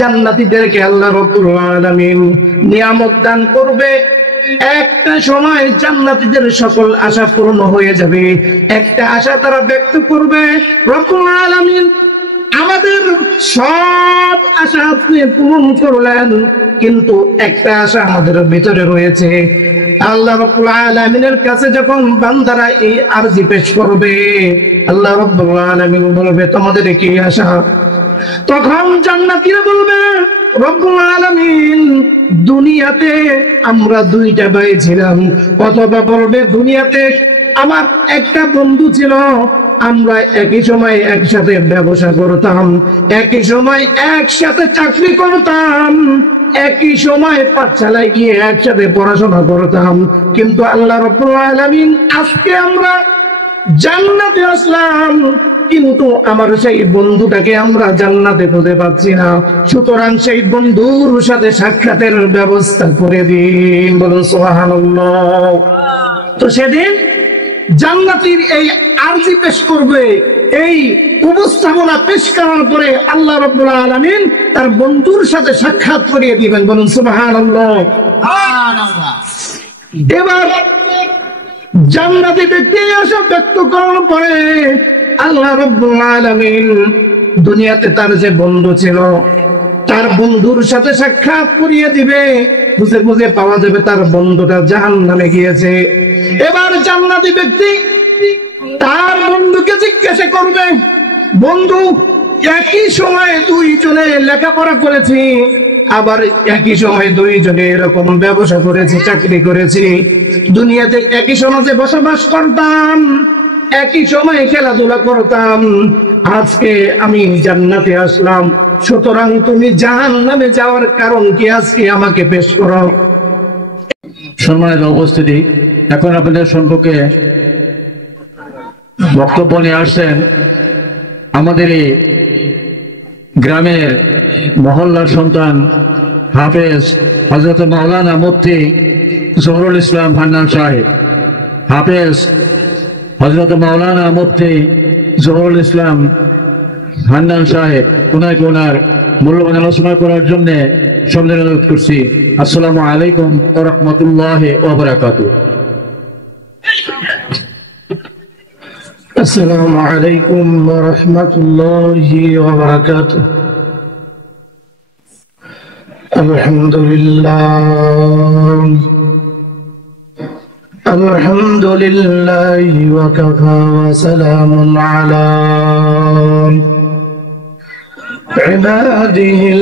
জান্নাতীদেরকে আল্লাহ রাব্বুল আলামিন নিয়ামত দান করবে। একটা সময় জান্নাতীদের সকল আশা পূর্ণ হয়ে যাবে। একটা আশা তারা ব্যক্ত করবে, রব্বুল আলামিন আমাদের সব আশা আপনি পূরণ করলেন, কিন্তু একটা আশা আমাদের ভিতরে রয়েছে। আল্লাহ রাব্বুল আলামিনের কাছে যখন বান্দারা এই আরজি পেশ করবে, আল্লাহ রাব্বুল আলামিন বলবে তোমাদের কি আশা? তখন জান্নাতীরা বলবে, রব্বুল আলামিন দুনিয়াতে আমরা দুইটা ভাই ছিলাম, অথবা বলবে দুনিয়াতে আমার একটা বন্ধু ছিল, আমরা একই সময় একসাথে ব্যবসা করতাম, একই সময় একসাথে চাকরি করতাম, একই সময় পাঠশালায় গিয়ে একসাথে পড়াশোনা করতাম, কিন্তু আল্লাহ রাব্বুল আলামিন আজকে আমরা জান্নাতে আসলাম, কিন্তু আমার সেই বন্ধুটাকে আমরা জান্নাতে খুঁজে পাচ্ছি না। সুতরাং সেই বন্ধুর সাথে সাক্ষাতের ব্যবস্থা করে দিন, বলুন সুবহানাল্লাহ। তো সেদিন জান্নাতীর এই আরজি পেশ করবে, এই উপস্থাপনা পেশ করার পরে আল্লাহ রাব্বুল আলামিন তার বন্ধুর সাথে সাক্ষাৎ করিয়ে দিবেন, বলুন সুবহানাল্লাহ। এবার জান্নাতি ব্যক্তি আশা ব্যক্ত করার পরে আল্লাহ রাব্বুল আলামিন দুনিয়াতে তার যে বন্ধু ছিল তার বন্ধুর সাথে সাক্ষাৎ করিয়ে দিবে। বুঝে বুঝে পাওয়া যাবে তার বন্ধুটা জাহান্নামে গিয়েছে। এবার জান্নাতি ব্যক্তি তার বন্ধুকে জিজ্ঞাসা করবে, বন্ধু একই সময়ে দুইজনে লেখাপড়া করেছি, আবার একই সময় দুইজনে এরকম ব্যবসা করেছি, চাকরি করেছি, দুনিয়াতে একই সমাজে বসবাস করতাম, একই সময় খেলাধুলা করতাম, আজকে আমি জান্নাতে আসলাম, সুতরাং তুমি জাহান্নামে যাওয়ার কারণ কি আজকে আমাকে পেশ করো। সম্মানিত উপস্থিতি, এখন আপনাদের সম্পর্কে বক্তব্য নিয়ে আসছেন আমাদের এই গ্রামের মহল্লার সন্তান হাফেজ হযরত মাওলানা মুফতি জহুরুল ইসলাম হান্নান সাহেব। হাফেজ হযরত মাওলানা মুফতি জহুরুল ইসলাম হান্নান সাহেব ওনাকে ওনার মূল্যবান আলোচনা করার জন্য সম্মানিত অনুরোধ করছি। আসসালামু আলাইকুম ওয়া রাহমাতুল্লাহি ওয়া বারাকাতুহু। আসসালামু আলাইকুম ওয়া রাহমাতুল্লাহি ওয়া বারাকাতুহু। আলহামদুলিল্লাহ আলহামদুলিল্লাহি ওয়া কাফা ওয়া সালামুন আলা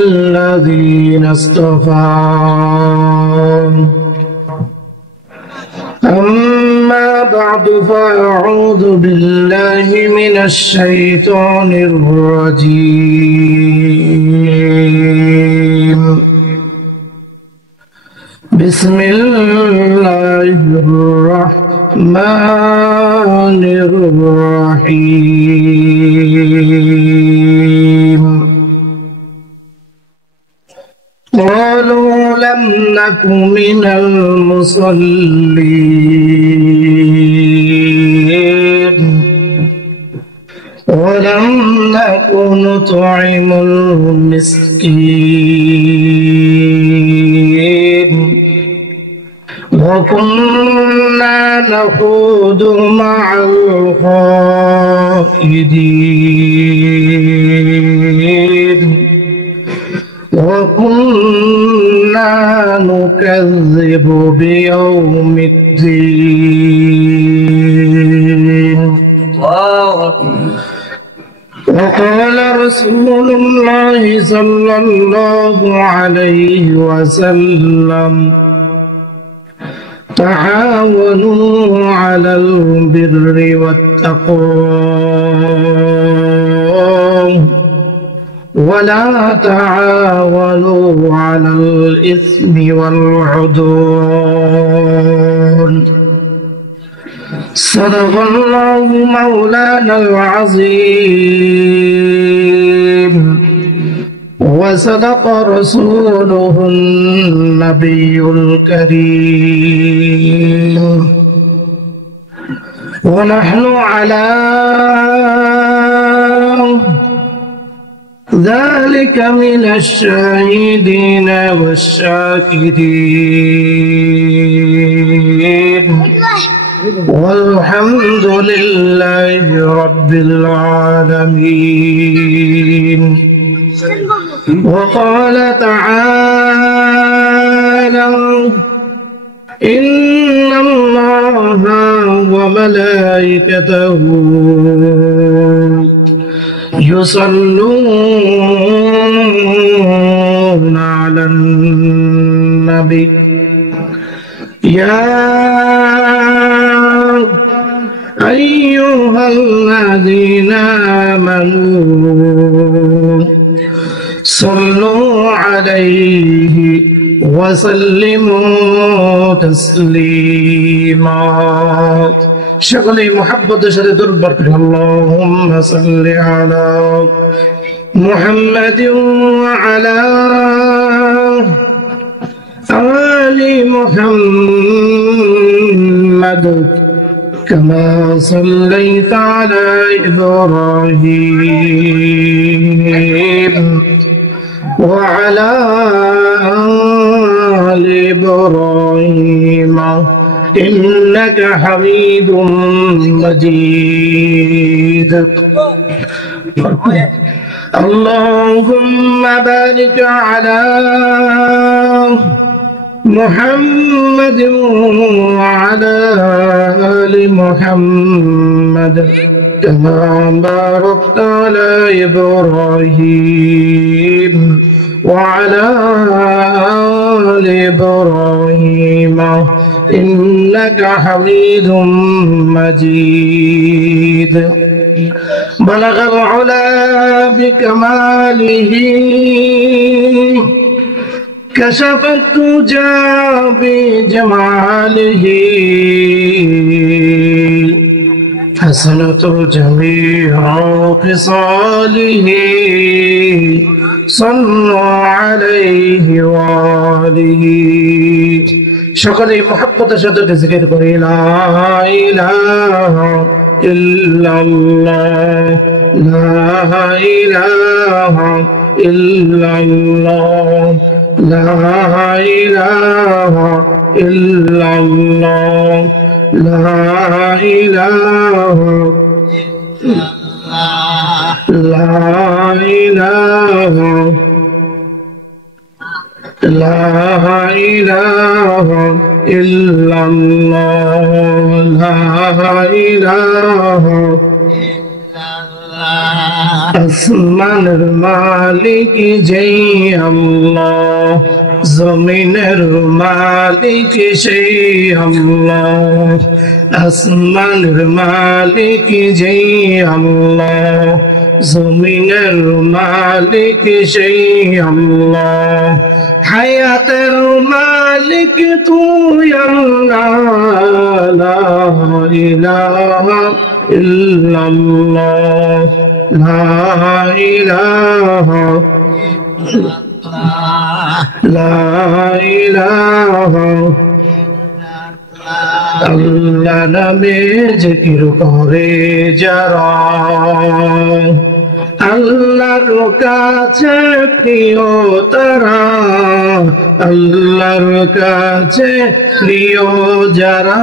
ইবাদিহিল্লাযীনা ইসতাফা। أما بعد فأعوذ بالله من الشيطان الرجيم. بسم الله الرحمن الرحيم. قالوا لم نك من المصلين ولم نك نطعم المسكين وكنا نخوض مع الخائضين وكنا نكذب بيوم الدين. وقال رسول الله صلى الله عليه وسلم تعاونوا على البر والتقوى ولا تعاونوا على الإثم والعدوان. صدق الله مولانا العظيم وصدق رسوله النبي الكريم. ونحن على ذلك من الشاهدين والشاكرين والحمد لله رب العالمين. وقال تعالى إن الله وملائكته يصلون على النبي يا أيها الذين آمنوا صلوا عليه وسلموا تسليما. شغلي محبة شد دربك اللهم صل على محمد وعلى آل محمد كما صليت على إبراهيم وعلى آل إبراهيم إنك حميد مجيد. اللهم بارك على محمد وعلى آل محمد كما باركت على إبراهيم وعلى آل إبراهيم إنك حميد مجيد. بلغ العلا بكماله كشف الدجى بجماله حسنة جميع خصاله صلوا عليه وآله. সকলেই মহব্বতের সাথে জিকির করি লা ইলাহা ইল্লাল্লাহ লা ইলাহা ইল্লাল্লাহ লা ইলাহা ইল্লাল্লাহ লা ইলাহা লা ইলাহা لا إله إلا الله لا إله আসমানের মালিক যেই আল্লাহ জমিনের মালিক সেই আল্লাহ আসমানের মালিক যেই আল্লাহ জমিনের মালিক সেই আল্লাহ হায়াতের মালিক তুই আল্লাহ লা ইলাহা ইল্লাল্লাহ লা ইলাহা লা ইলাহা আল্লাহ নামে জিকির করে যারা আল্লাহর কাছে প্রিয় তারা আল্লাহর কাছে প্রিয় যারা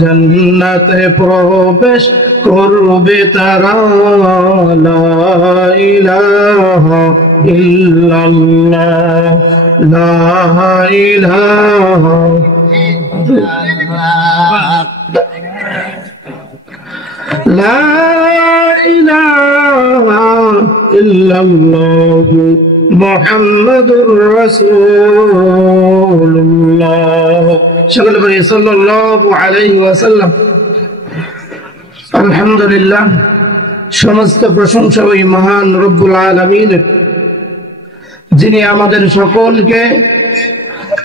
জান্নাতে প্রবেশ করবে তারা লা ইলাহা ইল্লাল্লাহ লা ইলাহা لا إله إلا الله محمد رسول الله شغل بني صلى الله عليه وسلم الحمد لله সমস্ত প্রশংসা ওই মহান রব্বুল আলামিনের যিনি আমাদের সকলকে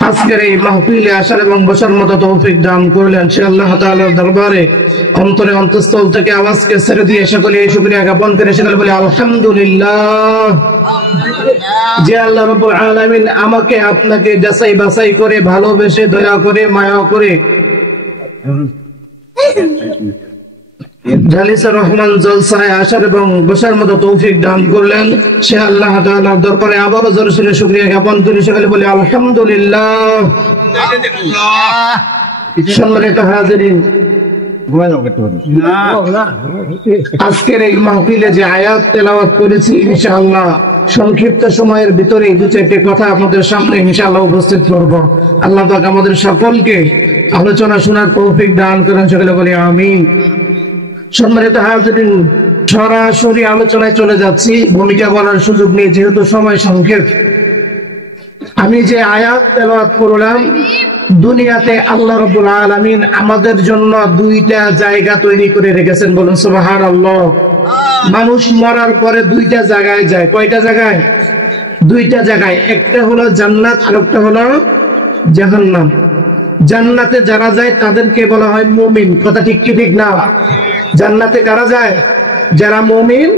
আজকের এই মাহফিলে আসার এবং বসার মতো তৌফিক দান করলেন। সে আল্লাহ তাআলার দরবারে অন্তরে অন্তঃস্থল থেকে আওয়াজকে ছেড়ে দিয়ে সকলে এই শুকরিয়া জ্ঞাপন করে সকলে বলে আলহামদুলিল্লাহ। যে আল্লাহ রাব্বুল আলামিন আমাকে আপনাকে যাচাই বাছাই করে ভালোবেসে দয়া করে মায়া করে জালিসুর রহমান জলসায় আসার এবং বসার মতো তৌফিক দান করলেন। সে আল্লাহ তাআলার দরবারে আবারও জোরে শুকরিয়া জ্ঞাপন করি। সকলে বলি আলহামদুলিল্লাহ। সম্মানিত হাজিরিন, আজকের এই মাহফিলে যে আয়াত তেলাওয়াত করেছি, ইনশাআল্লাহ সংক্ষিপ্ত সময়ের ভিতরে দু চারটি কথা আপনাদের সামনে ইনশাআল্লাহ উপস্থিত করব। আল্লাহ পাক আমাদের সকলকে আলোচনা শোনার তৌফিক দান করেন। সকলে বলি আমিন। সম্মানিত হাজিরিন, সরাসরি আলোচনায় চলে যাচ্ছি ভূমিকা বলার সুযোগ নেই, যেহেতু সময় সংক্ষেপ। আমি যে আয়াত তেলাওয়াত করলাম, দুনিয়াতে আল্লাহ রাব্বুল আলামিন আমাদের জন্য দুইটা জায়গা তৈরি করে রেখেছেন। বলুন সুবহানাল্লাহ। মানুষ মরার পরে দুইটা জায়গায় যায়। কয়টা জায়গায়? দুইটা জায়গায়। একটা হলো জান্নাত, আর একটা হলো জাহান্নাম। জান্নাতে যারা যায় তাদেরকে বলা হয় মুমিন। কথা ঠিক কি ঠিক না? জান্নাতে কারা যায়? যারা মুমিন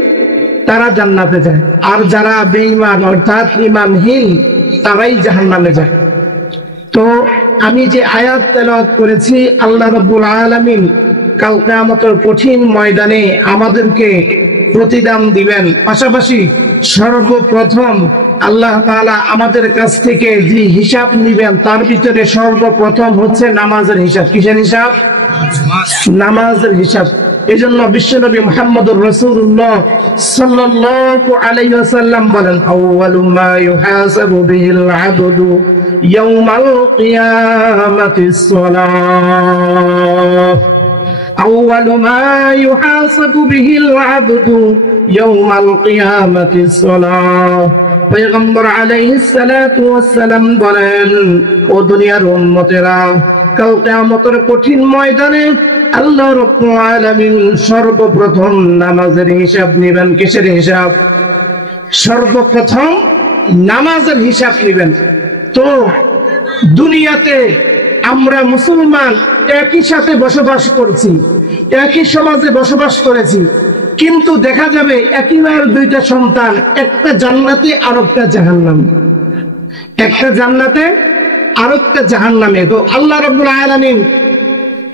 তারা জান্নাতে যায়, আর যারা বেঈমান অর্থাৎ ঈমানহীন তারাই জাহান্নামে যায়। তো আমি যে আয়াত তেলাওয়াত করেছি, আল্লাহ রাব্বুল আলামিন কাল কিয়ামতের কঠিন ময়দানে আমাদেরকে প্রতিদান দিবেন। পাশাপাশি সর্বপ্রথম আল্লাহ তাআলা আমাদের কাছ থেকে যে হিসাব নিবেন, তার ভিতরে সর্বপ্রথম হচ্ছে নামাজের হিসাব। কিসের হিসাব? নামাজের হিসাব। এজন্য বিশ্বনবী মুহাম্মদুর রাসূলুল্লাহ সাল্লাল্লাহু আলাইহি ওয়াসাল্লাম বলেন, আউয়ালু মা ইউহাসাবু বিহিল আবদু ইয়াউমাল কিয়ামাতিস সালাহ। আউয়ালু মা ইউহাসাবু বিহিল আবদু ইয়াউমাল কিয়ামাতিস সালাহ। পয়গম্বর আলাইহিস সালাতু ওয়াস সালাম বলেন, ও দুনিয়ার উম্মতেরা, কাল কিয়ামতের কঠিন ময়দানে আল্লাহ রাব্বুল আলামিন সর্বপ্রথম নামাজের হিসাব নেবেন। কিসের হিসাব? সর্বপ্রথম নামাজের হিসাব নেবেন। তো দুনিয়াতে আমরা মুসলমান একই সাথে বসবাস করছি, একই সমাজে বসবাস করেছি, কিন্তু দেখা যাবে একই মায়ের দুইটা সন্তান, একটা জান্নাতে আর একটা জাহান্নামে। একটা জান্নাতে আর একটা জাহান্নামে। তো আল্লাহ রাব্বুল আলামিন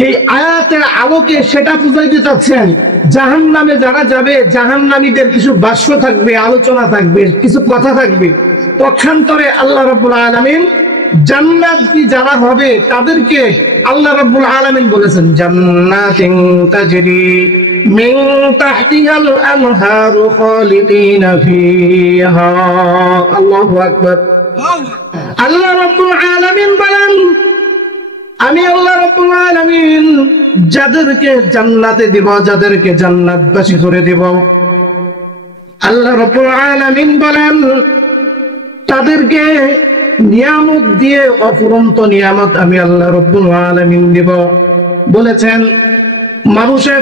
এই আয়াতের আলোকে সেটা বুঝাইতে চাচ্ছেন, জাহান্নামে যারা যাবে, জাহান্নামীদের কিছু ভাষ্য থাকবে, আলোচনা থাকবে, কিছু কথা থাকবে। পক্ষান্তরে আল্লাহ রাব্বুল আলামিন জান্নাতি যারা হবে তাদেরকে আল্লাহ রাব্বুল আলামিন বলেছেন, জান্নাতিন তাজরি মিন তাহতিহাল আনহারু খালিদিনা ফিহা। আল্লাহু আকবার। আল্লাহ রাব্বুল আলামিন বলেন, আমি আল্লাহ রাব্বুল আলামিন যাদেরকে জান্নাতে দিব, যাদেরকে জান্নাতবাসী করে দিব, আল্লাহ রাব্বুল আলামিন বলেন তাদেরকে নিয়ামত দিয়ে অফুরন্ত নিয়ামত আমি আল্লাহ রাব্বুল আলামিন দিব। বলেছেন মানুষের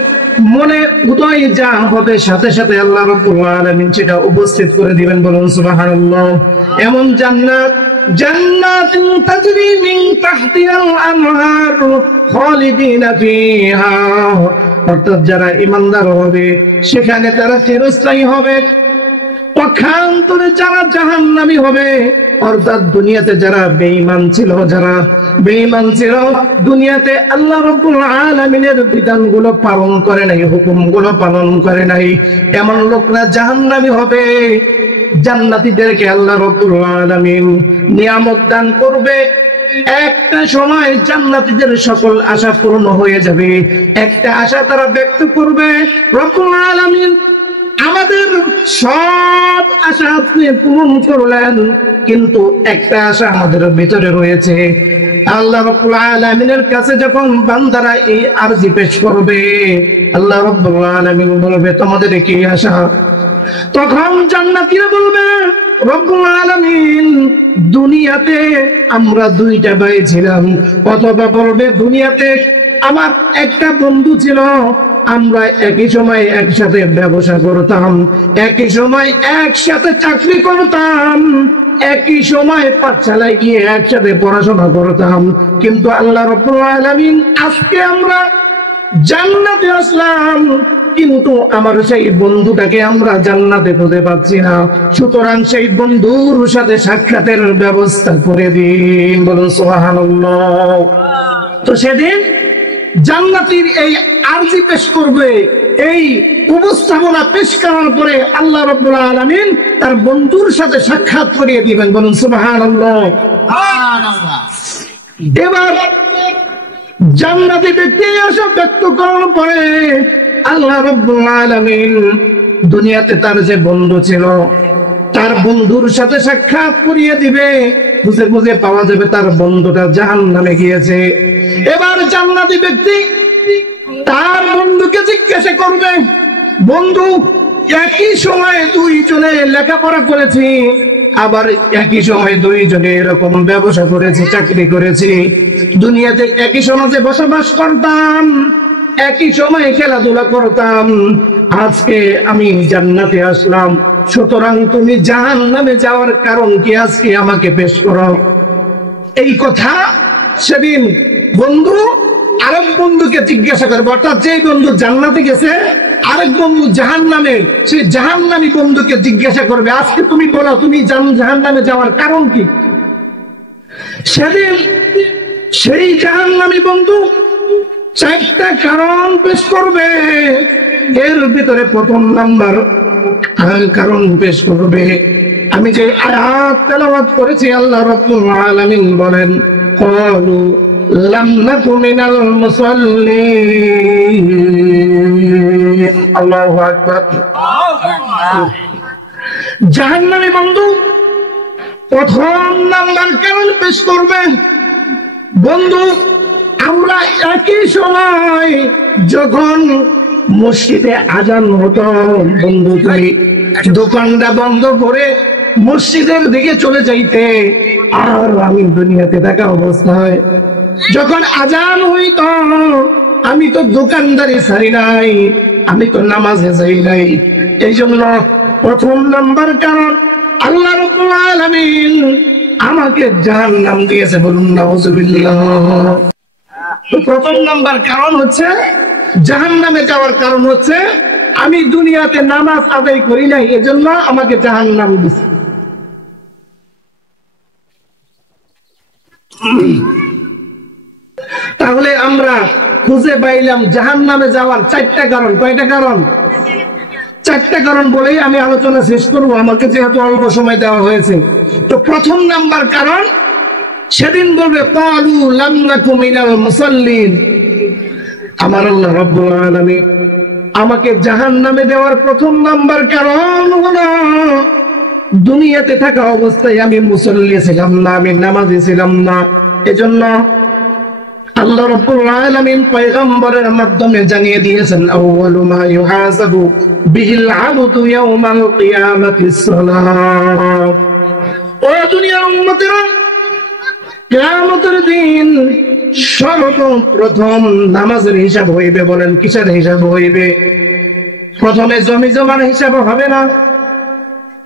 মনে উদয় যা হবে সাথে সাথে আল্লাহ রাব্বুল আলামিন সেটা উপস্থিত করে দিবেন। বলুন সুবহানাল্লাহ। এমন জান্নাত, জান্নাতুন তাজরি মিন তাহতিহাল আনহার খালিদিনা ফিহা, অর্থাৎ যারা ঈমানদার হবে সেখানে তারা চিরস্থায়ী হবে। পক্ষান্তরে যারা জাহান্নামী হবে, অর্থাৎ দুনিয়াতে যারা বেঈমান ছিল, যারা বেঈমান ছিল, দুনিয়াতে আল্লাহ রাব্বুল আলামিনের বিধানগুলো পালন করে নাই, হুকুমগুলো পালন করে নাই, এমন লোকরা জাহান্নামী হবে। জান্নাতীদেরকে আল্লাহ রাব্বুল আলামিন নিয়ামত দান করবে। একটা সময় জান্নাতীদের সকল আশা পূর্ণ হয়ে যাবে। একটা আশা তারা ব্যক্ত করবে, রব্বুল আলামিন আমাদের সব আশা আপনি পূরণ করলেন, কিন্তু একটা আশা আমাদের ভিতরে রয়েছে। আল্লাহ রাব্বুল আলামিনের কাছে যখন বান্দারা এই আরজি পেশ করবে, আল্লাহ রাব্বুল আলামিন বলবে তোমাদের কি আশা? তখন জান্নাতীরা বলবে, রব্বুল আলামিন দুনিয়াতে আমরা দুইটা ভাই ছিলাম। অথবা বলবে দুনিয়াতে আমার একটা বন্ধু ছিল, আমরা একই সময় একসাথে ব্যবসা করতাম, একই সময় একসাথে চাকরি করতাম, একই সময় পাঠশালায় গিয়ে একসাথে পড়াশোনা করতাম, কিন্তু আল্লাহ রাব্বুল আলামিন আজকে আমরা জান্নাতে আসলাম, কিন্তু আমার সেই বন্ধুটাকে আমরা জান্নাতে খুঁজে পাচ্ছি না। সুতরাং সেই বন্ধুর সাথে সাক্ষাতের ব্যবস্থা করে দিন। বলুন সুবহানাল্লাহ। তো সেদিন জান্নাতীর এই আরজি পেশ করবে, এই উপস্থাপনা পেশ করার পরে আল্লাহ রাব্বুল আলামিন তার বন্ধুর সাথে সাক্ষাৎ করিয়ে দিবেন। বলুন সুবহানাল্লাহ। এবার জান্নাতি ব্যক্তি এসব ব্যক্ত করার পরে আল্লাহ রাব্বুল আলামিন দুনিয়াতে তার যে বন্ধু ছিল তার বন্ধুর সাথে সাক্ষাৎ করিয়ে দিবে। বুঝে বুঝে পাওয়া যাবে তার বন্ধুটা জাহান্নামে গিয়েছে। এবার জান্নাতি ব্যক্তি তার বন্ধুকে জিজ্ঞাসা করবে, বন্ধু একই সময়ে দুইজনে লেখাপড়া করেছি, আবার একই সময় দুইজনে এরকম ব্যবসা করেছি, চাকরি করেছি, দুনিয়াতে একই সমাজে বসবাস করতাম, একই সময়ে খেলাধুলা করতাম, আজকে আমি জান্নাতে আসলাম, সুতরাং তুমি জাহান্নামে যাওয়ার কারণ কি আজকে আমাকে পেশ করো। এই কথা সেদিন বন্ধু আরেক বন্ধুকে জিজ্ঞাসা করবে, অর্থাৎ যে বন্ধু জান্নাতে গেছে আরেক বন্ধু জাহান্নামে, সেই জাহান্নামী বন্ধুকে জিজ্ঞাসা করবে, আজকে তুমি বলো তুমি জাহান্নামে যাওয়ার কারণ কি। সেদিন সেই জাহান্নামী বন্ধু 4টা কারণ পেশ করবে। এর ভিতরে প্রথম নাম্বার কারণ পেশ করবে, আমি যে আয়াত তেলাওয়াত করেছি আল্লাহ রাব্বুল আলামিন বলেন, ক্বালু লাম নাকু মিনাল মুসাল্লিন। আল্লাহু আকবার। জাহান্নামী বন্ধু প্রথম নাম্বার কারণ পেশ করবে, বন্ধু আমরা একই সময় যখন মসজিদে আজান হতো, বন্ধু তুই দোকানটা বন্ধ করে মসজিদের দিকে চলে যাইতে, আর আমি দুনিয়াতে থাকা অবস্থায় যখন আজান হইত আমি তো দোকানদারি ছাড়ি নাই, আমি তো নামাজে যাই নাই। এই জন্য প্রথম নাম্বার কারণ আল্লাহ রাব্বুল আলামিন আমাকে জাহান্নাম দিয়েছে। বলুন নাউযুবিল্লাহ। প্রথম নাম্বার কারণ হচ্ছে জাহান্নামে যাওয়ার কারণ হচ্ছে আমি দুনিয়াতে নামাজ আদায় করি নাই, এজন্য আমাকে জাহান্নাম দিয়েছে। তাহলে আমরা খুঁজে পাইলাম জাহান্নামে যাওয়ার 4টা কারণ। কয়টা কারণ? 4টা কারণ বলেই আমি আলোচনা শেষ করবো, আমাকে যেহেতু অল্প সময় দেওয়া হয়েছে। তো প্রথম নাম্বার কারণ সেদিন বলবে ক্বালু লাম নাকু মিনাল মুসাল্লিন। আমার আল্লাহ রাব্বুল আলামিন আমাকে জাহান্নামে দেওয়ার প্রথম নাম্বার কারণ হলো দুনিয়াতে থাকা অবস্থায় আমি মুসল্লি ছিলাম না, আমি নামাজি ছিলাম না। এজন্য আল্লাহ রাব্বুল আলামিন পয়গম্বরের মাধ্যমে জানিয়ে দিয়েছেন, আউয়ালু মা ইউহাসাবু বিহিল আবদু ইয়াউমাল কিয়ামাতিস সালাত। ও দুনিয়ার উম্মতেরা, কিয়ামতের দিন সর্বপ্রথম নামাজের হিসাব হইবে। বলেন কিসের হিসাব হইবে? প্রথমে জমি জমার হিসাব হবে না,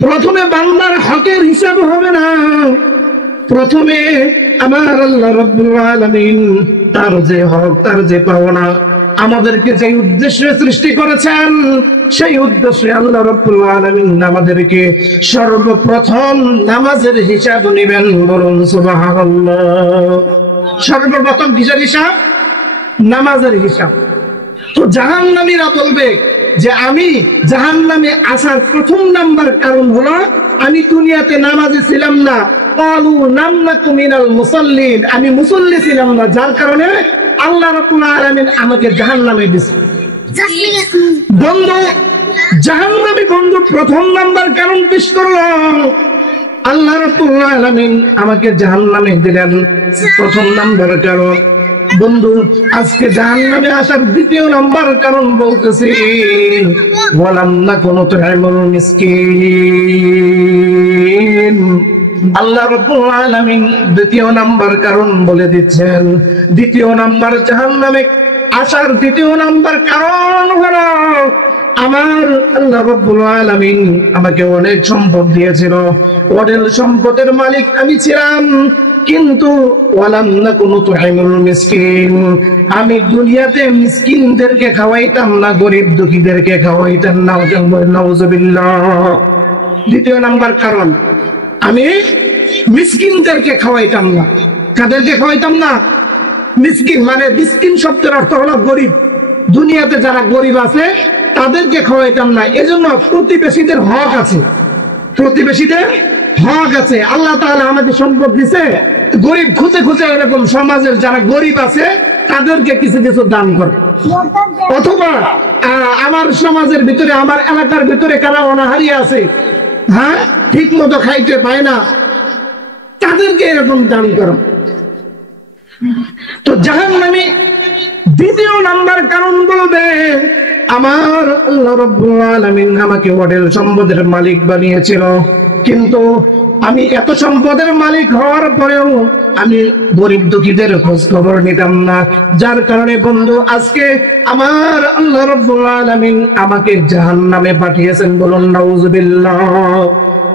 প্রথমে বান্দার হকের হিসাব হবে না, প্রথমে আমার আল্লাহ রাব্বুল আলামিন তার যে হক, তার যে পাওনা, আমাদেরকে যে উদ্দেশ্যে সৃষ্টি করেছেন সেই উদ্দেশ্যে আল্লাহ রাব্বুল আলামিন আমাদেরকে সর্বপ্রথম নামাজের হিসাব নেবেন। বলুন সুবহানাল্লাহ। সর্বপ্রথম কিসের হিসাব? নামাজের হিসাব। তো জাহান্নামীরা বলবে যে আমি জাহান্নামে আসার প্রথম নাম্বার কারণ হলো আমি দুনিয়াতে নামাজি ছিলাম না, ক্বালু লাম নাকু মিনাল মুসাল্লিন, আমি মুসল্লি ছিলাম না, যার কারণে আল্লাহ রাব্বুল আলামিন আমাকে জাহান্নামে দিয়েছে। বন্ধু জাহান্নামী বন্ধু প্রথম নাম্বার কারণ পেশ করলো, আল্লাহ রাব্বুল আলামিন আমাকে জাহান্নামে দিলেন প্রথম নাম্বার কারণ। বন্ধু আজকে জাহান্নামে আসার দ্বিতীয় নাম্বার কারণ বলতেছি, ওয়ালাম নাকু নুত'ইমুল মিসকিন। আল্লাহ রাব্বুল আলামিন দ্বিতীয় নাম্বার কারণ বলে দিচ্ছেন। দ্বিতীয় নাম্বার জাহান্নামে আসার দ্বিতীয় নাম্বার কারণ হলো আমার আল্লাহ রাব্বুল আলামিন আমাকে অনেক সম্পদ দিয়েছিল, অনেক সম্পদের মালিক আমি ছিলাম, কিন্তু ওয়ালাম নাকু নুত'ইমুল মিসকিন, আমি দুনিয়াতে মিসকিনদেরকে খাওয়াইতাম না, গরিব দুঃখীদেরকে খাওয়াইতাম না। নাউযুবিল্লাহ। দ্বিতীয় নাম্বার কারণ আমি মিসকিনদেরকে খাওয়াইতাম না। কাদেরকে খাওয়াইতাম না? মিসকিন মানে মিসকিন শব্দের অর্থ হলো গরিব। দুনিয়াতে যারা গরিব আছে তাদেরকে খাওয়াইতাম না। এজন্য প্রতিবেশীদের হক আছে, প্রতিবেশীদের হক আছে। আল্লাহ তাআলা আমাকে সম্পদ দিছে, গরিব খুঁজে খুঁজে এরকম সমাজের যারা গরিব আছে তাদেরকে কিছু কিছু দান করে। অথবা আমার সমাজের ভিতরে, আমার এলাকার ভিতরে কারা অনাহারি আছে, হ্যাঁ, ঠিক মতো খাইতে পায় না, তাদেরকে এরকম দান করো। তো জাহান্নামী দ্বিতীয় নাম্বার কারণ বলবে, আমার আল্লাহ রাব্বুল আলামিন আমাকে হোটেল সম্পদের মালিক বানিয়েছিল, কিন্তু আমি এত সম্পদের মালিক হওয়ার পরেও আমি গরিব দুঃখীদের খোঁজ খবর নিতাম না, যার কারণে বন্ধু আজকে আমার আল্লাহ রাব্বুল আলামিন আমাকে জাহান্নামে পাঠিয়েছেন। বলুন নাউযুবিল্লাহ।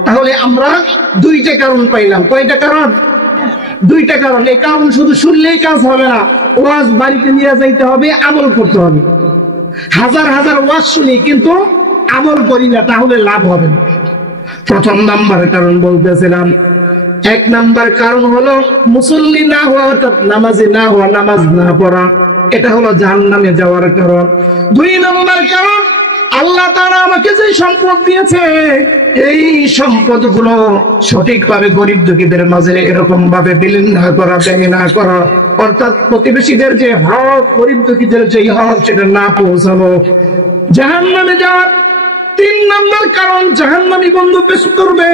তাহলে আমরা দুইটা কারণ পাইলাম। কয়টা কারণ? দুইটা কারণ। এই কারণ শুধু শুনলেই কাজ হবে না, ওয়াজ বাড়িতে নিয়ে যাইতে হবে, আমল করতে হবে। হাজার হাজার ওয়াজ শুনি কিন্তু আমল করি না, তাহলে লাভ হবে না। প্রথম নাম্বার কারণ বলতেছিলাম, এক নাম্বার কারণ হলো মুসল্লি না হওয়া, অর্থাৎ নামাজি না হওয়া, নামাজ না পড়া, এটা হলো জাহান্নামে যাওয়ার কারণ। দুই নাম্বার কারণ, আল্লাহ তাআলা আমাকে যে সম্পদ দিয়েছে, এই সম্পদ গুলো সঠিকভাবে গরিব দুঃখীদের মাঝে এরকম ভাবে বিলীন না করা, ব্যয় না করা, অর্থাৎ প্রতিবেশীদের যে হক, গরিব দুঃখীদের যে হক, সেটা না পৌঁছানো, জাহান্নামে যাওয়ার তিন নাম্বার কারণ জাহান্নামী বন্ধু পেশ করবে।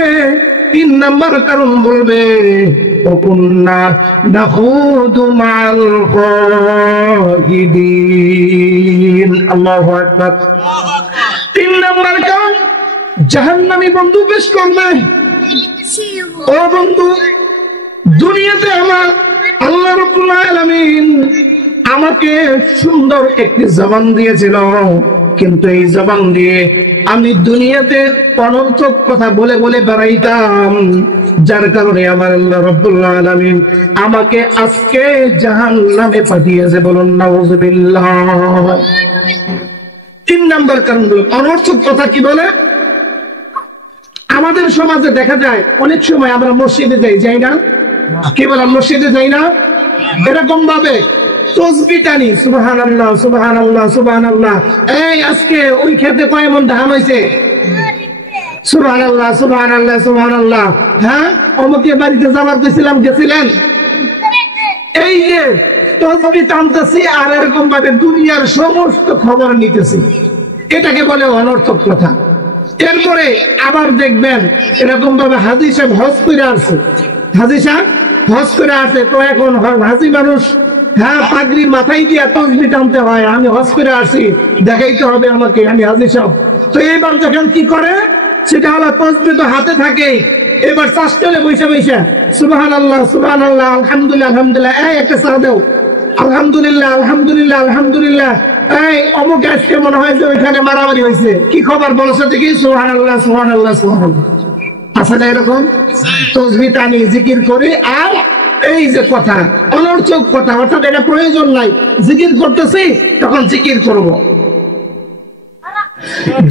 তিন নাম্বার কারণ বলবে, ওকুন্না নাখুদু মাল খাইদিন। আল্লাহু আকবার। তিন নাম্বার কারণ জাহান্নামী বন্ধু পেশ করবে, ও বন্ধু, দুনিয়াতে আমার আল্লাহ রাব্বুল আলামিন আমাকে সুন্দর একটি জবান দিয়েছিল, কিন্তু এই জবান দিয়ে আমি দুনিয়াতে অনর্থক কথা বলে বলে বেড়াইতাম, যার কারণে আমার আল্লাহ রাব্বুল আলামিন আমাকে আজকে জাহান্নামে পাঠিয়েছে। বলুন নাউযুবিল্লাহ। তিন নাম্বার কারণ হলো অনর্থক কথা। কি বলে? আমাদের সমাজে দেখা যায় অনেক সময় আমরা মসজিদে যাই না? কি বলে? মসজিদে যাই না? এরকম ভাবে তসবিহ টানি, সুবহানাল্লাহ সুবহানাল্লাহ সুবহানাল্লাহ। এই আজকে ওই খেতে কয় মন ধান হয়েছে, সুবহানাল্লাহ সুবহানাল্লাহ সুবহানাল্লাহ। হ্যাঁ, অমুকে বাড়িতে যাবার কইছিলাম, গেছিলেন? এই যে তসবিহ টানতেছি আর এরকম ভাবে দুনিয়ার সমস্ত খবর নিতেছি, এটাকে বলে অনর্থক কথা। এরপরে আবার দেখবেন এরকম ভাবে হাজী সাহেব হজ করে আসছে, হাজী সাহেব হজ করে আসে, তো এখন হাজী মানুষ, হ্যাঁ, পাগড়ি মাথায় দিয়ে তসবিহ টানতে হয়, আমি হজ করে আসি, দেখাইতে হবে আমাকে আমি হাজী সাহেব। তো এবার যখন কি করে, সেটা হলো তসবিহ তো হাতে থাকে, এবার চাষতলে বৈশা বৈশা সুবহানাল্লাহ সুবহানাল্লাহ আলহামদুলিল্লাহ আলহামদুলিল্লাহ, এই একটা চা দাও, আলহামদুলিল্লাহ আলহামদুলিল্লাহ আলহামদুলিল্লাহ। এই অমুক আজকে মনে হয় যে ওইখানে মারামারি হয়েছে, কি খবর বলছে দেখি, সুবহানাল্লাহ সুবহানাল্লাহ সুবহানাল্লাহ। আসলে এরকম তসবিহ টানি, জিকির করি, আর এই যে কথা অনর্থক কথা, অর্থাৎ এটা প্রয়োজন নাই, জিকির করতেছি তখন জিকির করব।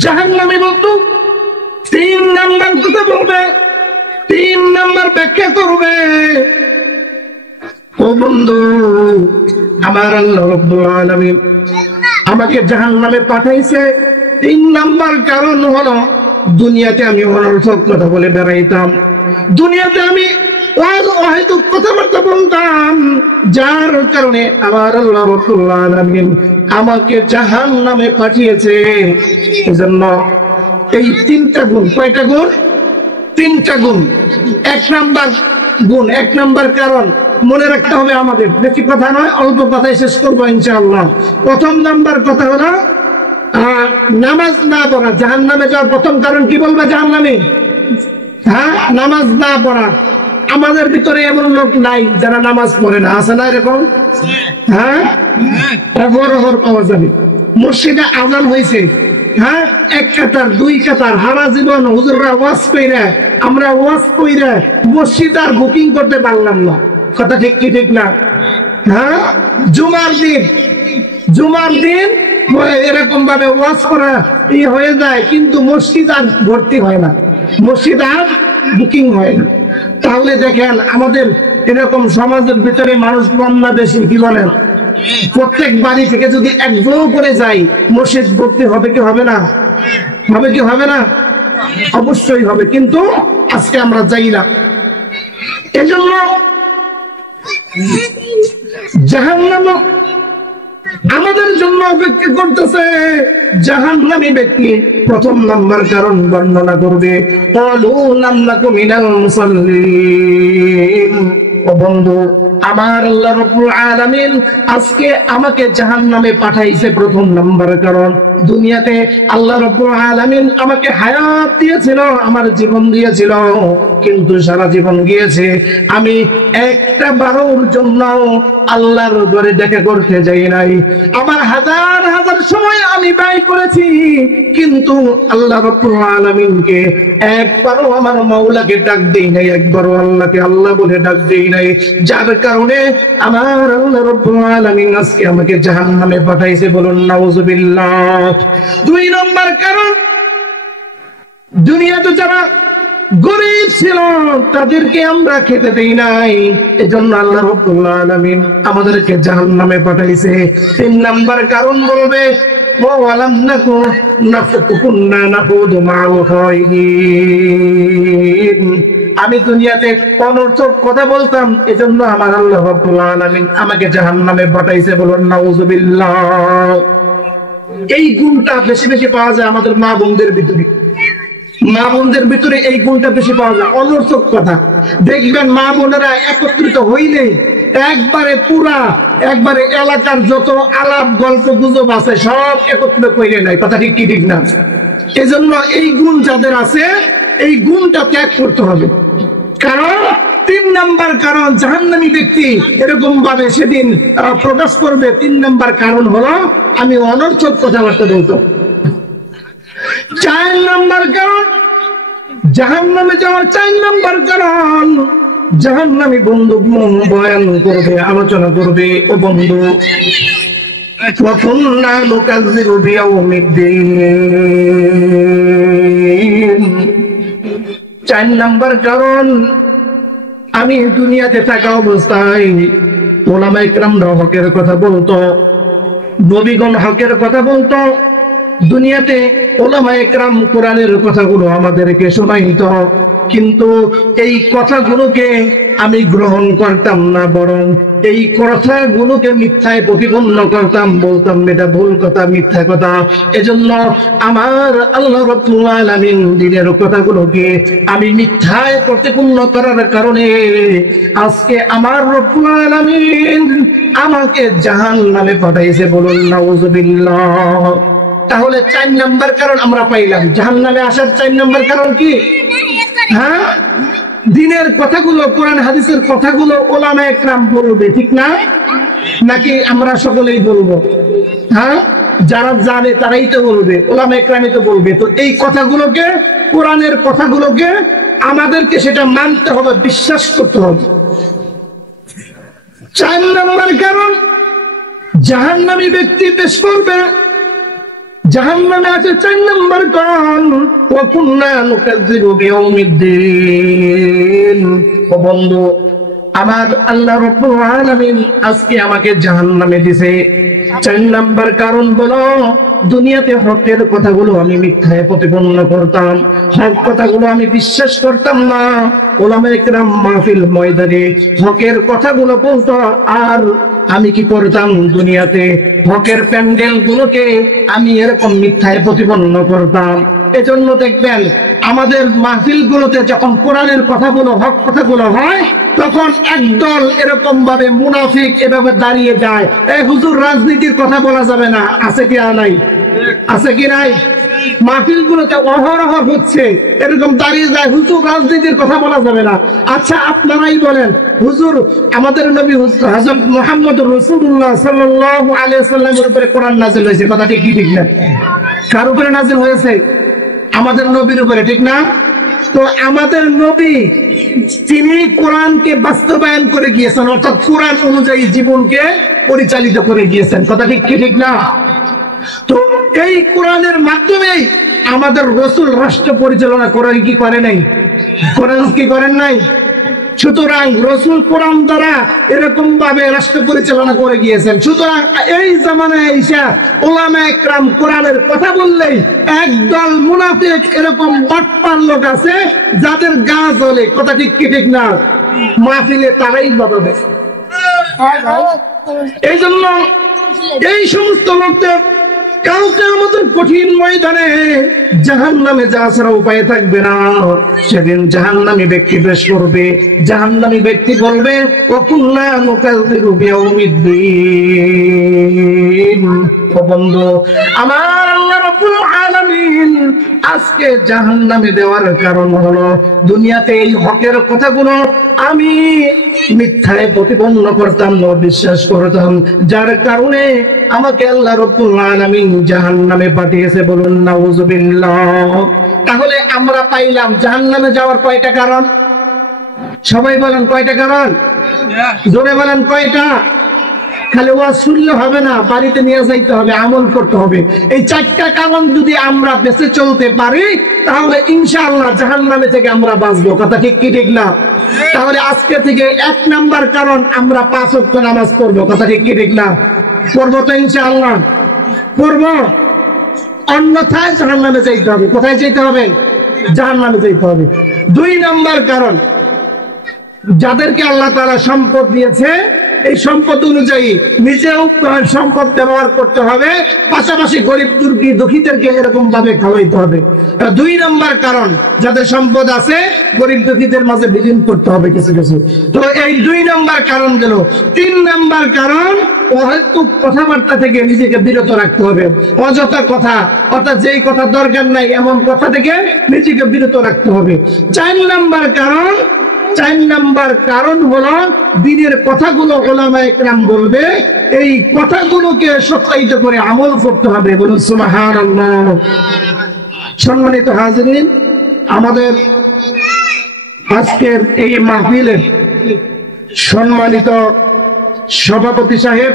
জাহান্নামী বন্ধু তিন নাম্বার কথা বলবে, তিন নাম্বার ব্যাখ্যা করবে। ও বন্ধু, আমার আল্লাহ রাব্বুল আলামিন আমাকে জাহান্নামে পাঠাইছে, তিন নাম্বার কারণ হলো দুনিয়াতে আমি অনর্থক কথা বলে বেড়াইতাম, দুনিয়াতে আমি অহেতুক কথাবার্তা বলতাম, যার কারণে আমার আল্লাহ রাব্বুল আলামিন আমাকে জাহান্নামে পাঠিয়েছে। এজন্য এই তিনটা গুণ, কয়টা গুণ? তিনটা গুণ। এক নাম্বার গুণ, এক নাম্বার কারণ মনে রাখতে হবে আমাদের, বেশি কথা নয়, অল্প কথায় শেষ করবো ইনশাআল্লাহ। প্রথম নাম্বার কথা হলো নামাজ না পড়া। জাহান্নামে যাওয়ার প্রথম কারণ কি বলবে? জাহান্নামে, হ্যাঁ, নামাজ না পড়া। আমাদের ভিতরে এমন লোক নাই যারা নামাজ পড়ে না, আছে না এরকম? হ্যাঁ, অহরহ পাওয়া যাবে। মসজিদে আজান হয়েছে, হ্যাঁ, এক কাতার দুই কাতার, হারা জীবন হুজুররা ওয়াজ কইরা, আমরা ওয়াজ কইরা মসজিদ আর বুকিং করতে পারলাম না। কথা ঠিক কি ঠিক না? হ্যাঁ, জুমার দিন এরকম ভাবে ওয়াজ করা হয়ে যায়, কিন্তু মসজিদ আর ভর্তি হয় না, মসজিদ আর বুকিং হয় না। তাহলে দেখেন আমাদের এরকম সমাজের ভিতরে মানুষ কম না বেশি? কি বলেন? প্রত্যেক বাড়ি থেকে যদি একজন করে যাই, মসজিদ ভর্তি হবে কি হবে না? হবে কি হবে না? অবশ্যই হবে, কিন্তু আজকে আমরা যাই না। এজন্য জাহান্নাম আমাদের জন্য অপেক্ষা করতেছে। জাহান্নামী ব্যক্তি প্রথম নাম্বার কারণ বর্ণনা করবে, ক্বালু লাম নাকু মিনাল মুসাল্লিন। ও বন্ধু, আমার আল্লাহ রাব্বুল আলামিন আজকে আমাকে জাহান্নামে পাঠাইছে। প্রথম নাম্বার কারণ, দুনিয়াতে আল্লাহ রাব্বুল আলামিন আমাকে হায়াত দিয়েছিল, আমার জীবন দিয়েছিল, কিন্তু সারা জীবন গিয়েছে আমি একটা বারোর জন্য আল্লাহর ঘরে দেখা করতে যাই নাই। আমার হাজার হাজার সময় আমি ব্যয় করেছি, কিন্তু আল্লাহ রাব্বুল আলামিনকে একবারও আমার মাওলাকে ডাক দেই নাই, একবারও আল্লাহকে আল্লাহ বলে ডাক দেই নাই। যার কারণে আমার আল্লাহ রাব্বুল আলামিন আজকে আমাকে জাহান্নামে পাঠাইছে। বলুন নাউযুবিল্লাহ। দুই নম্বর কারণ, দুনিয়াতে যারা গরিব ছিল তাদেরকে আমরা খেতে দেই নাই, এজন্য আল্লাহ রাব্বুল আলামিন আমাদেরকে জাহান্নামে পাঠাইছে। তিন নম্বর কারণ বলবে, ওয়ালাম নাকু নাফকুন্না নাহুদু মা'আল খায়িন। আমি দুনিয়াতে অনর্থক কথা বলতাম, এজন্য আমার আল্লাহ রাব্বুল আলামিন আমাকে জাহান্নামে পাঠাইছে। বলুন নাউযুবিল্লাহ। এই গুণটা বেশি বেশি পাওয়া যায় আমাদের মা বোনদের ভিতরে। মা বোনদের ভিতরে এই গুণটা বেশি পাওয়া যায়, অনর্থক কথা। দেখবেন মা বোনেরা একত্রিত হইলে একবারে এলাকার যত আলাপ গল্প গুজব আছে সব একত্রিত কইলে নাই। কথা ঠিক কি ঠিক না? এজন্য এই গুণ যাদের আছে, এই গুণটা ত্যাগ করতে হবে। কারণ তিন নাম্বার কারণ, জাহান্নামী ব্যক্তি এরকম ভাবে সেদিন প্রকাশ করবে। তিন নাম্বার কারণ হলো আমি অনর্থক কথাবার্তা বলতো। চার নাম্বার কারণ, জাহান্নামে যাওয়ার চার নাম্বার কারণ, জাহান্নামী বন্ধু বয়ান করবে, আলোচনা করবে। ও বন্ধু, ওয়াকুন্না নুকাযযিবু বিয়াউমিদ্দিন। চার নাম্বার কারণ, আমি দুনিয়াতে থাকা অবস্থায় উলামায়ে কেরামরা হকের কথা বলতো, নবীগণ হকের কথা বলতো, দুনিয়াতে উলামায়ে কেরাম কোরআনের কথাগুলো আমাদেরকে শোনাইতো, কিন্তু এই কথাগুলোকে আমি গ্রহণ করতাম না, বরং এই কথাগুলোকে মিথ্যায় প্রতিপন্ন করতাম, বলতাম এটা ভুল কথা, মিথ্যা কথা। এজন্য আমার আল্লাহ রাব্বুল আলামিন দ্বীনের কথাগুলোকে আমি মিথ্যায় প্রতিপন্ন করার কারণে আজকে আমার রাব্বুল আলামিন আমাকে জাহান্নামে পাঠাইছে। বলুন নাউযুবিল্লাহ। তাহলে চার নাম্বার কারণ আমরা পাইলাম। জাহান্নামে আসার চার নাম্বার কারণ কি? হ্যাঁ, দ্বীনের কথাগুলো, কোরআন হাদিসের কথাগুলো উলামায়ে কেরাম বলবে, ঠিক না? নাকি আমরা সকলেই বলবো? হ্যাঁ, যারা জানে তারাই তো বলবে, উলামায়ে কেরামই তো বলবে। তো এই কথাগুলোকে, কোরআনের কথাগুলোকে আমাদেরকে সেটা মানতে হবে, বিশ্বাস করতে হবে। চার নম্বর কারণ, জাহান্নামী ব্যক্তি পেশ করবে। জাহান্নামে আছে চার নম্বর কারণ, ওয়াকুন্না নুকাযযিবু বিয়াউমিদ্দিন। ও বন্ধু, আমার আল্লাহ রাব্বুল আলামিন আজকে আমাকে জাহান্নামে দিয়েছে। চার নম্বর কারণ বলো, দুনিয়াতে হকের কথাগুলো আমি মিথ্যায় প্রতিপন্ন করতাম, হক কথাগুলো আমি বিশ্বাস করতাম না। উলামায়ে কেরাম মাহফিল ময়দানে হকের কথাগুলো বলতো, আর আমি কি করতাম? দুনিয়াতে হকের প্যান্ডেল গুলোকে আমি এরকম মিথ্যায় প্রতিপন্ন করতাম। এজন্য দেখবেন আমাদের মাহফিল গুলোতে যখন কোরআনের কথাগুলো, হক কথাগুলো হয়, তখন একদল এরকম ভাবে মুনাফিক এভাবে দাঁড়িয়ে যায়, এই হুজুর রাজনীতির কথা বলা যাবে না। আছে কি নাই? আছে কি নাই? মাহফিল গুলোতে অহরহ হচ্ছে, এরকম দাঁড়িয়ে যায়, হুজুর রাজনীতির কথা বলা যাবে না। আচ্ছা, আপনারাই বলেন, হুজুর আমাদের নবী হযরত মুহাম্মদুর রাসূলুল্লাহ সাল্লাল্লাহু আলাইহি ওয়াসাল্লামের উপরে কোরআন নাযিল হয়েছে, কথা ঠিক কি ঠিক না? কার উপরে নাযিল হয়েছে? আমাদের নবীর উপরে, ঠিক না? তো আমাদের নবী, তিনি কোরআনকে বাস্তবায়ন করে গিয়েছেন, অর্থাৎ কোরআন অনুযায়ী জীবনকে পরিচালিত করে গিয়েছেন, কথা ঠিক কি ঠিক না? তো এই কোরআনের মাধ্যমেই আমাদের রাসূল রাষ্ট্র পরিচালনা করার কি করে নাই? কোরআন কি করেন নাই? সুতরাং রসুল কোরআন দ্বারা এরকম ভাবে রাষ্ট্র পরিচালনা করে গিয়েছেন। সুতরাং এই জামানায় ঈশা ওলামা একরাম কোরআনের কথা বললেই একদল মুনাফিক এরকম বটপার লোক আছে যাদের গা জ্বলে, কথা ঠিক কি ঠিক না? মাহফিলে তারাই বাধা দেয়। এই জন্য এই সমস্ত লোকদের কাউকে আমাদের কঠিন ময়দানে জাহান্নামে যাওয়া ছাড়া উপায় থাকবে না। সেদিন জাহান্নামী ব্যক্তি পেশ করবে, জাহান্নামী ব্যক্তি বলবে ওকুল্লা নুকাযযিবু বিয়াউমিদ্দিন। ও বন্ধু আমার, আল্লাহ রাব্বুল আলামিন আজকে জাহান্নামে দেওয়ার কারণ হলো দুনিয়াতে এই হকের কথাগুলো আমি মিথ্যায় প্রতিপন্ন করতাম, বিশ্বাস করতাম, যার কারণে আমাকে আল্লাহ রাব্বুল আলামিন জাহান্নামে পাঠিয়েছে। বলুন নাউযুবিল্লাহ। তাহলে আমরা পাইলাম জাহান্নামে যাওয়ার কয়টা কারণ? সবাই বলেন কয়টা কারণ? জোরে বলেন কয়টা? খালি ওয়াজ শুনলে হবে না, বাড়িতে নিয়ে যাইতে হবে, আমল করতে হবে। এই 4টা কারণ যদি আমরা বেঁচে চলতে পারি তাহলে ইনশাআল্লাহ জাহান্নামে থেকে আমরা বাঁচবো। কথা ঠিক কি ঠিক না? তাহলে আজকে থেকে 1 নাম্বার কারণ আমরা 5 ওয়াক্ত নামাজ পড়বো। কথা ঠিক কি ঠিক না? পড়বো তো ইনশাআল্লাহ? পড়বো, অন্যথায় জাহান্নামে যাইতে হবে। কোথায় যেতে হবে? জাহান্নামে যেতে হবে। 2 নাম্বার কারণ, যাদেরকে আল্লাহ তাআলা সম্পদ দিয়েছে এই সম্পদ অনুযায়ী নিজেও সম্পদ ব্যবহার করতে হবে, পাশাপাশি গরিব দুঃখীদেরকে এরকম ভাবে খাওয়াইতে হবে। 2 নাম্বার কারণ, যাদের সম্পদ আছে গরিব দুঃখীদের মাঝে বিলীন করতে হবে কিছু কিছু। তো এই 2 নাম্বার কারণ গেল। 3 নাম্বার কারণ, অহেতুক কথাবার্তা থেকে নিজেকে বিরত রাখতে হবে। অযথা কথা, অর্থাৎ যেই কথা দরকার নাই এমন কথা থেকে নিজেকে বিরত রাখতে হবে। 4 নাম্বার কারণ হলো দ্বীনের কথাগুলো উলামা একরাম বলবে, এই কথাগুলোকে সত্যায়িত করে আমল করতে হবে। বলুন সুবহানাল্লাহ। সম্মানিত হাজিরিন, আমাদের আজকের এই মাহফিলের সম্মানিত সভাপতি সাহেব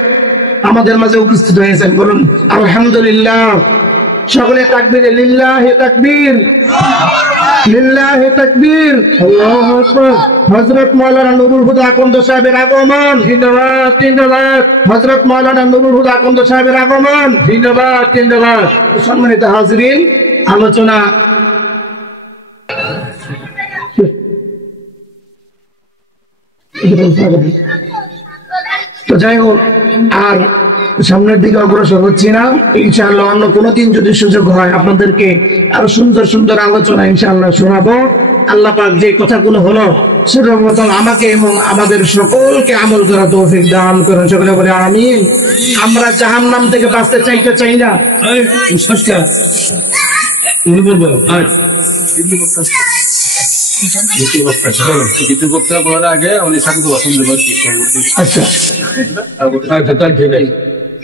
আমাদের মাঝে উপস্থিত হয়েছেন। বলুন আলহামদুলিল্লাহ। সকলে তাকবীর, লিল্লাহি তাকবীর, লিল্লাহি তাকবীর, আল্লাহু আকবার। হযরত মাওলানা নুরুল হুদা আকন্দ সাহেবের আগমন, জিন্দাবাদ জিন্দাবাদ। হযরত মাওলানা নুরুল হুদা আকন্দ সাহেবের আগমন, জিন্দাবাদ জিন্দাবাদ। সম্মানিত হাজিরিন, আলোচনা তো যাই হোক, আর সামনের দিকে অগ্রসর হচ্ছি না। ইনশাআল্লাহ অন্য কোনো দিন যদি সুযোগ হয় আপনাদেরকে আরো সুন্দর সুন্দর আলোচনা ইনশাআল্লাহ শোনাবো। আল্লাহ পাক যে কথাগুলো হলো সর্বপ্রথম আমাকে এবং আমাদের সকলকে আমল করা তৌফিক দান করেন। সকলে বলে আমিন। আমরা জাহান্নাম থেকে বাঁচতে চাই না?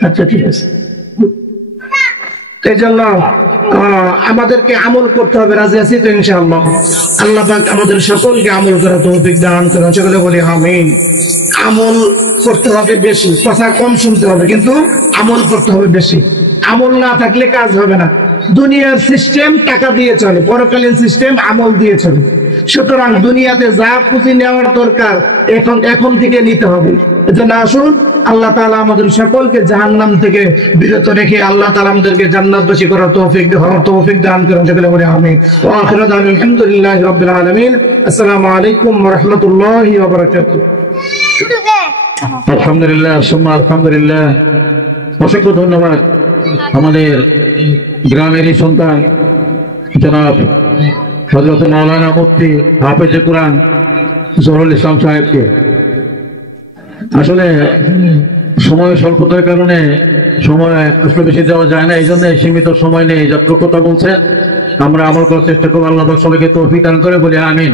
আচ্ছা ঠিক আছে। এই জন্য আমাদেরকে আমল করতে হবে। রাজি আছি তো ইনশাআল্লাহ? আল্লাহ পাক আমাদের সকলকে আমল করা তৌফিক দান করেন। সকলে বলি আমিন। আমল করতে হবে বেশি, কথা কম শুনতে হবে, কিন্তু আমল করতে হবে বেশি। আমল না থাকলে কাজ হবে না। দুনিয়ার সিস্টেম টাকা দিয়ে চলে, পরকালীন সিস্টেম আমল দিয়ে চলে। সুতরাং দুনিয়াতে যা পুঁজি নেওয়ার দরকার এখন থেকে নিতে হবে। এজন্য আসুন আল্লাহ তাআলা আমাদের সকলকে জাহান্নাম থেকে বিরত রেখে আল্লাহ তাআলা আমাদেরকে জান্নাতবাসী করার তৌফিক দান করেন। সকলে বলি আমিন। ওয়া আখিরু দাওয়ানা আলহামদুলিল্লাহি রাব্বিল আলামিন। আসসালামু আলাইকুম ওয়া রাহমাতুল্লাহি ওয়া বারাকাতুহু। আলহামদুলিল্লাহ, সুম্মা আলহামদুলিল্লাহ। অসংখ্য ধন্যবাদ আমাদের গ্রামেরই সন্তান জনাব হযরত মাওলানা মুফতি হাফেজে কুরআন জহুরুল ইসলাম সাহেবকে। আসলে সময় স্বল্পতার কারণে সময় প্রশ্ন বেশি দেওয়া যায় না, এই জন্য সীমিত সময় নেই। যতটুকু কথা বলছে আমরা আমল করার চেষ্টা করবো। আল্লাহ সবাইকে তৌফিক দান করে বলি আমিন।